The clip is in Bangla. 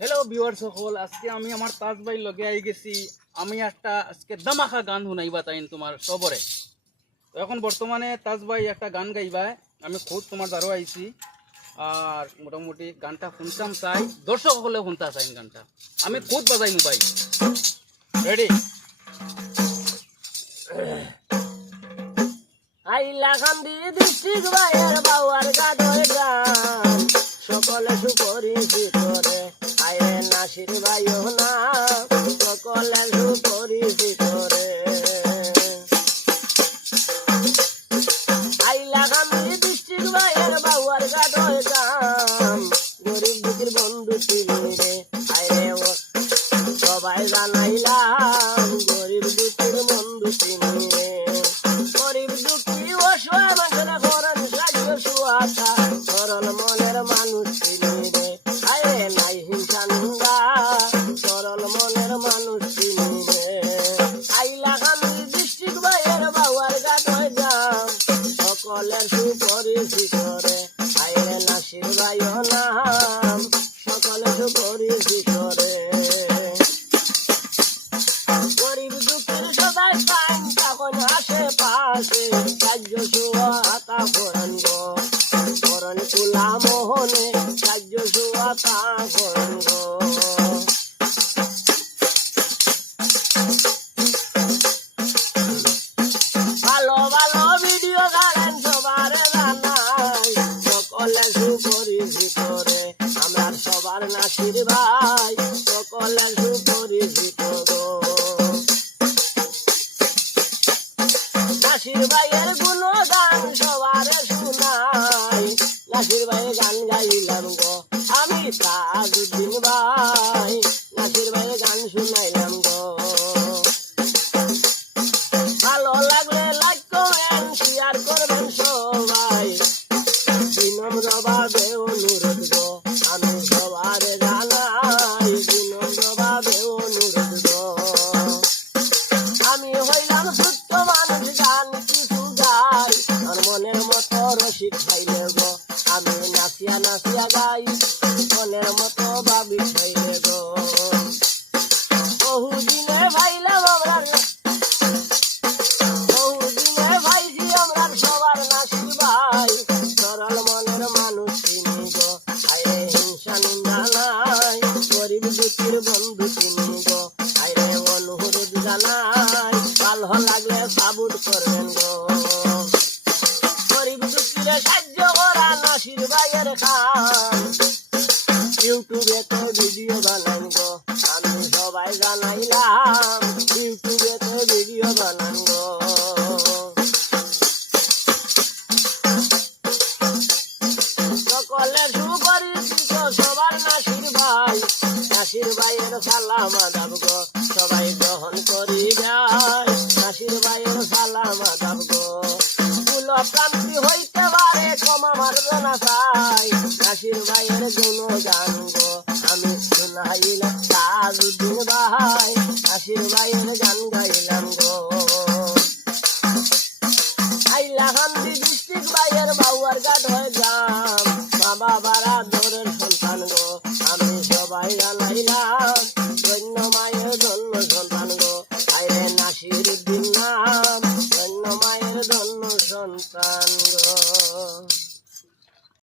হ্যালো ভিউয়ার্স সকল, আজকে আমি আমার তাজ ভাই লগে আই গেছি। আমি একটা আজকে দামাখা গান শুনাইবা তাইন তোমার সবরে। তো এখন বর্তমানে তাজ ভাই একটা গান গাইবা, আমি খুদ তোমার দ্বারও আইছি। আর মোটামুটি গানটা শুনতাম চাই, দর্শক সকলে শুনতা চাই গানটা। আমি খুদ বাজাইমু ভাই। রেডি? হাইলাকান্দি ডিস্ট্রিক্ট ভাইয়ের বাউয়ার গাডর গান সকলে সুপরিচিত রে। আয়ে নাসির ভাইও না সকলে সুপরিচিত রে। হাইলাকান্দি ডিস্ট্রিক্ট ভাইয়ের বাউয়ার গাডর গান গরিব দুঃখীর বন্ধু ছিলি রে। আয়ে সবাই জানাইলাম গরিব দুঃখীর বন্ধু ছিলি রে। গরিব দুঃখী অসহায় মানুষেরা করেন সাহায্য সুয়াতা, সরল মনের মানুষ ছিলি রে। আয়ে নাই হিংসা নিন্দা, সরল মনের মানুষ ছিলি রে। হাইলাকান্দি ডিস্ট্রিক্ট ভাইয়ের বাউয়ার গাডর গান সকলের সুপরিচিত রে। আয়ে নাসির ভাইও নাম সকলে সুপরিচিত রে। গরিব দুঃখীর সবাই পান তখন আশেপাশে সাহায্য সুয়াতা করেন গো, করেন কুলা মোহনে সাহায্য সুয়াতা করেন গো। ভালো ভালো ভিডিও গান সবার জানাই সকলে সুপরিচিত রে। আমরা সবার নাসির ভাই সকলে সুপরিচিত গো। নাসির ভাইয়ের গুণগান সবার শুনাই, নাসির ভাইয়ের গান গাইলাম গো আমি তাজউদ্দিন ভাই, নাসির ভাইয়ের গান শুনাইলাম গো। ভালো লাগলে লাইক কমেন্ট শেয়ার করবেন সবাই, বিনম্রভাবে অনুরোধ গো আমি সবার জানাই, বিনম্রভাবে অনুরোধ গো। আমি হইলাম সত্য মানুষ গান কিছু গাই, আর মনের মতো রসিক খাইলে গো আমি নাচিয়া নাচিয়া গাই, মনের মতো ভাবি খাইলে গো। বহুদিনে ভাইলাম আমরা, বহুদিনে ভাইছি আমরা সবার নাসির ভাই, সরল মনের মানুষ চিনি গো। আয়ে হিংসা নিন্দা নাই, গরিব দুঃখীর বন্ধু চিনি গো। আয়ে অনুরোধ জানাই ভালো লাগলে সাবুত করবেন গো। গরিব দুঃখীরে সাহায্য করা নাসির ভাইয়ের খান, ইউটিউবে তো ভিডিও বানান গো আমি সবাই জানাইলাম, ইউটিউবে তো ভিডিও বানান গো। সকলে সুপরিচিত সবার নাসির ভাই, নাসির ভাইয়ের সালাম আদাব গো সবাই গ্রহণ করি যায়, নাসির ভাইয়ের সালাম আদাব গো। কুল প্রান্তি হইতে পারে ক্ষমা মারবে না চাই, নাসির ভাইয়ের গুণগান গো আমি শুনাইলাম তাজউদ্দিন ভাই, নাসির ভাইয়ের গান গাইলাম গো।